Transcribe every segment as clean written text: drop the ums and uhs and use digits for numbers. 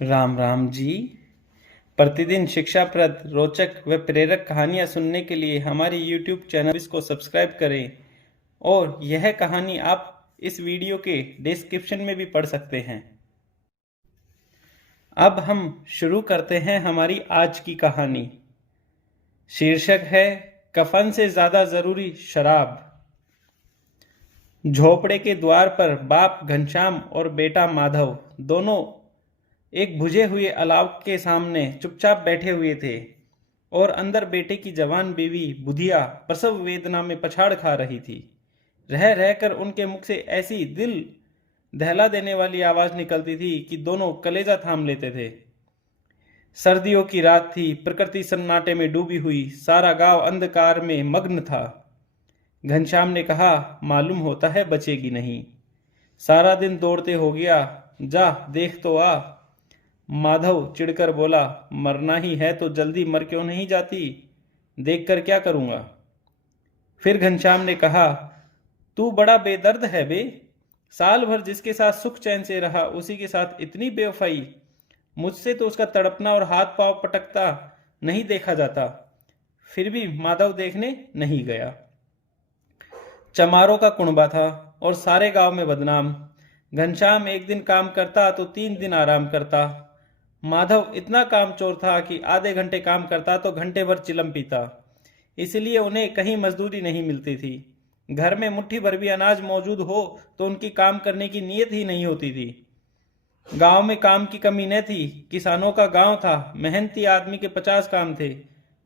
राम राम जी। प्रतिदिन शिक्षाप्रद, रोचक व प्रेरक कहानियाँ सुनने के लिए हमारे YouTube चैनल को सब्सक्राइब करें और यह कहानी आप इस वीडियो के डिस्क्रिप्शन में भी पढ़ सकते हैं। अब हम शुरू करते हैं हमारी आज की कहानी। शीर्षक है कफन से ज्यादा जरूरी शराब। झोपड़े के द्वार पर बाप घनश्याम और बेटा माधव दोनों एक बुझे हुए अलाव के सामने चुपचाप बैठे हुए थे और अंदर बेटे की जवान बीवी बुधिया प्रसव वेदना में पछाड़ खा रही थी। रह रहकर उनके मुख से ऐसी दिल दहला देने वाली आवाज निकलती थी कि दोनों कलेजा थाम लेते थे। सर्दियों की रात थी, प्रकृति सन्नाटे में डूबी हुई, सारा गांव अंधकार में मग्न था। घनश्याम ने कहा, मालूम होता है बचेगी नहीं। सारा दिन दौड़ते हो गया, जा देख तो आ। माधव चिढ़कर बोला, मरना ही है तो जल्दी मर क्यों नहीं जाती, देखकर क्या करूंगा। फिर घनश्याम ने कहा, तू बड़ा बेदर्द है बे। साल भर जिसके साथ सुख चैन से रहा उसी के साथ इतनी बेवफाई। मुझसे तो उसका तड़पना और हाथ पांव पटकता नहीं देखा जाता। फिर भी माधव देखने नहीं गया। चमारों का कुणबा था और सारे गांव में बदनाम। घनश्याम एक दिन काम करता तो 3 दिन आराम करता। माधव इतना कामचोर था कि आधे घंटे काम करता तो घंटे भर चिलम पीता। इसलिए उन्हें कहीं मजदूरी नहीं मिलती थी। घर में मुट्ठी भर भी अनाज मौजूद हो तो उनकी काम करने की नीयत ही नहीं होती थी। गांव में काम की कमी न थी। किसानों का गांव था, मेहनती आदमी के 50 काम थे,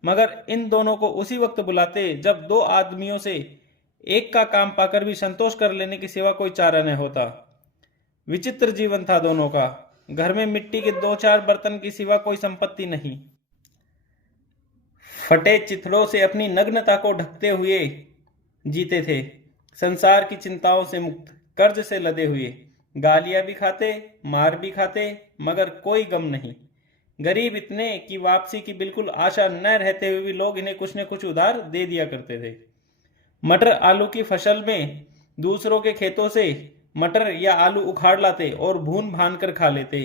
मगर इन दोनों को उसी वक्त बुलाते जब 2 आदमियों से एक का काम पाकर भी संतोष कर लेने के सिवा कोई चारा न होता। विचित्र जीवन था दोनों का। घर में मिट्टी के 2-4 बर्तन की सिवा कोई संपत्ति नहीं। फटे चिथड़ों से अपनी नग्नता को ढकते हुए जीते थे, संसार की चिंताओं से मुक्त, कर्ज से लदे हुए। गालियां भी खाते, मार भी खाते, मगर कोई गम नहीं। गरीब इतने कि वापसी की बिल्कुल आशा न रहते हुए भी लोग इन्हें कुछ न कुछ उधार दे दिया करते थे। मटर आलू की फसल में दूसरों के खेतों से मटर या आलू उखाड़ लाते और भून भान कर खा लेते,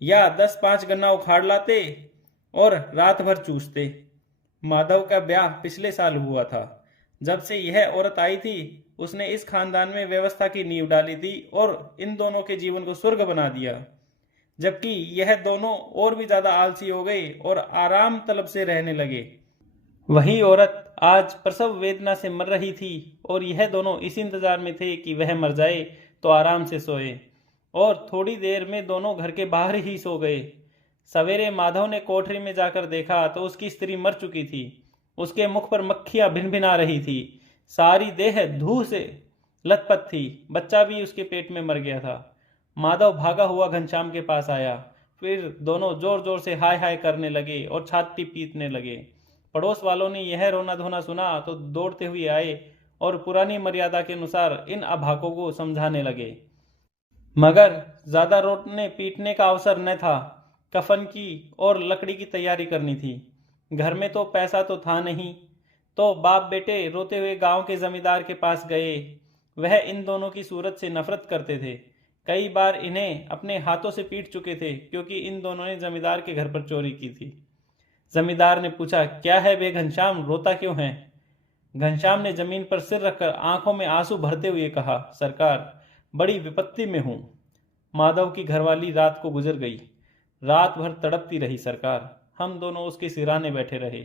या 10-5 गन्ना उखाड़ लाते और रात भर चूसते। माधव का ब्याह पिछले साल हुआ था। जब से यह औरत आई थी उसने इस खानदान में व्यवस्था की नींव डाली थी और इन दोनों के जीवन को स्वर्ग बना दिया। जबकि यह दोनों और भी ज्यादा आलसी हो गए और आराम तलब से रहने लगे। वही औरत आज प्रसव वेदना से मर रही थी और यह दोनों इस इंतजार में थे कि वह मर जाए तो आराम से सोए, और थोड़ी देर में दोनों घर के बाहर ही सो गए। सवेरे माधव ने कोठरी में जाकर देखा तो उसकी स्त्री मर चुकी थी। उसके मुख पर मक्खियां भिनभिना रही थी। सारी देह धूह से लथपथ थी। बच्चा भी उसके पेट में मर गया था। माधव भागा हुआ घनश्याम के पास आया। फिर दोनों जोर जोर से हाय हाय करने लगे और छाती पीटने लगे। पड़ोस वालों ने यह रोना धोना सुना तो दौड़ते हुए आए और पुरानी मर्यादा के अनुसार इन अभागों को समझाने लगे, मगर ज्यादा रोने पीटने का अवसर न था। कफन की और लकड़ी की तैयारी करनी थी। घर में तो पैसा तो था नहीं, तो बाप बेटे रोते हुए गांव के जमींदार के पास गए। वह इन दोनों की सूरत से नफरत करते थे। कई बार इन्हें अपने हाथों से पीट चुके थे क्योंकि इन दोनों ने जमींदार के घर पर चोरी की थी। जमींदार ने पूछा, क्या है बे घनश्याम, रोता क्यों है? घनश्याम ने जमीन पर सिर रखकर आंखों में आंसू भरते हुए कहा, सरकार, बड़ी विपत्ति में हूं। माधव की घरवाली रात को गुजर गई। रात भर तड़पती रही सरकार। हम दोनों उसके सिराने बैठे रहे।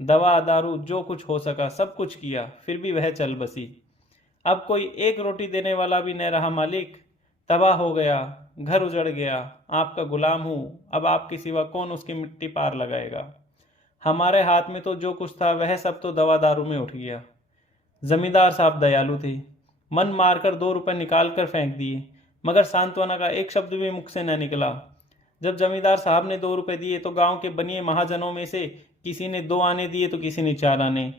दवा दारू जो कुछ हो सका सब कुछ किया, फिर भी वह चल बसी। अब कोई एक रोटी देने वाला भी न रहा मालिक। तबाह हो गया, घर उजड़ गया। आपका गुलाम हूं, अब आपके सिवा कौन उसकी मिट्टी पार लगाएगा। हमारे हाथ में तो जो कुछ था वह सब तो दवा दारू में उठ गया। जमींदार साहब दयालु थे। मन मारकर 2 रुपए निकाल कर फेंक दिए, मगर सांत्वना का एक शब्द भी मुख से न निकला। जब जमींदार साहब ने 2 रुपए दिए तो गांव के बनिए महाजनों में से किसी ने 2 आने दिए तो किसी ने 4 आने।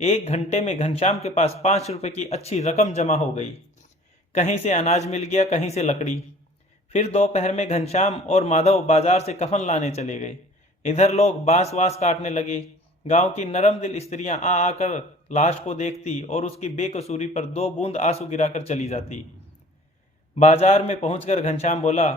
1 घंटे में घनश्याम के पास 5 रुपए की अच्छी रकम जमा हो गई। कहीं से अनाज मिल गया, कहीं से लकड़ी। फिर दोपहर में घनश्याम और माधव बाजार से कफन लाने चले गए। इधर लोग बांस वास काटने लगे। गांव की नरम दिल स्त्रियां आ आकर लाश को देखती और उसकी बेकसूरी पर 2 बूंद आंसू गिराकर चली जाती। बाजार में पहुंचकर घनश्याम बोला,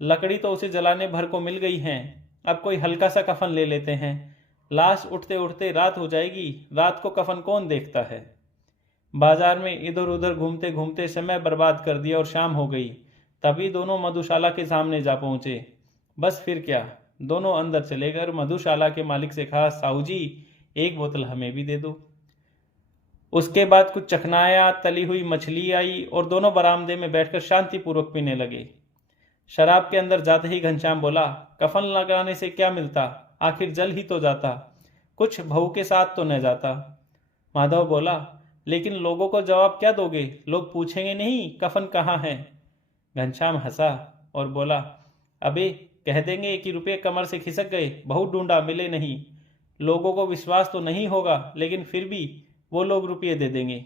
लकड़ी तो उसे जलाने भर को मिल गई है, अब कोई हल्का सा कफन ले लेते हैं। लाश उठते उठते रात हो जाएगी, रात को कफन कौन देखता है। बाजार में इधर उधर घूमते घूमते समय बर्बाद कर दिया और शाम हो गई। तभी दोनों मधुशाला के सामने जा पहुंचे। बस फिर क्या, दोनों अंदर चले गए और मधुशाला के मालिक से कहा, साहू जी एक बोतल हमें भी दे दो। उसके बाद कुछ चखनाया, तली हुई मछली आई और दोनों बरामदे में बैठकर शांतिपूर्वक पीने लगे। शराब के अंदर जाते ही घनश्याम बोला, कफन लगाने से क्या मिलता, आखिर जल ही तो जाता, कुछ बहू के साथ तो न जाता। माधव बोला, लेकिन लोगों को जवाब क्या दोगे, लोग पूछेंगे नहीं कफन कहाँ है। घनश्याम हंसा और बोला, अबे कह देंगे कि रुपये कमर से खिसक गए, बहुत ढूंढा मिले नहीं। लोगों को विश्वास तो नहीं होगा, लेकिन फिर भी वो लोग रुपये दे देंगे।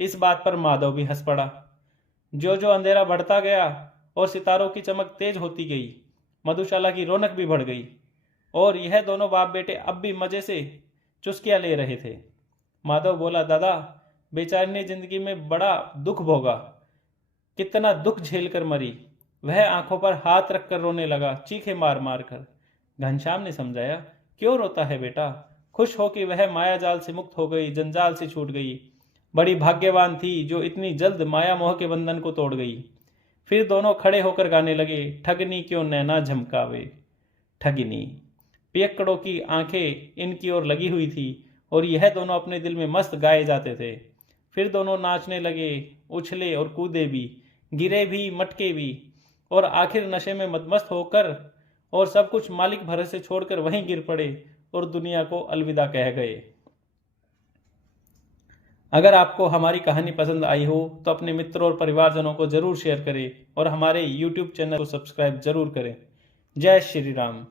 इस बात पर माधव भी हंस पड़ा। जो जो अंधेरा बढ़ता गया और सितारों की चमक तेज होती गई, मधुशाला की रौनक भी बढ़ गई और यह दोनों बाप बेटे अब भी मजे से चुस्कियां ले रहे थे। माधव बोला, दादा बेचारी ने जिंदगी में बड़ा दुख भोगा, कितना दुख झेल कर मरी। वह आंखों पर हाथ रखकर रोने लगा, चीखे मार मार कर। घनश्याम ने समझाया, क्यों रोता है बेटा, खुश हो कि वह माया जाल से मुक्त हो गई, जंजाल से छूट गई। बड़ी भाग्यवान थी जो इतनी जल्द माया मोह के बंधन को तोड़ गई। फिर दोनों खड़े होकर गाने लगे, ठगनी क्यों नैना झमकावे ठगिनी। पियक्कड़ों की आंखें इनकी ओर लगी हुई थी और यह दोनों अपने दिल में मस्त गाए जाते थे। फिर दोनों नाचने लगे, उछले और कूदे भी, गिरे भी, मटके भी और आखिर नशे में मदमस्त होकर और सब कुछ मालिक भरोसे छोड़कर वहीं गिर पड़े और दुनिया को अलविदा कह गए। अगर आपको हमारी कहानी पसंद आई हो तो अपने मित्रों और परिवारजनों को जरूर शेयर करें और हमारे YouTube चैनल को सब्सक्राइब जरूर करें। जय श्री राम।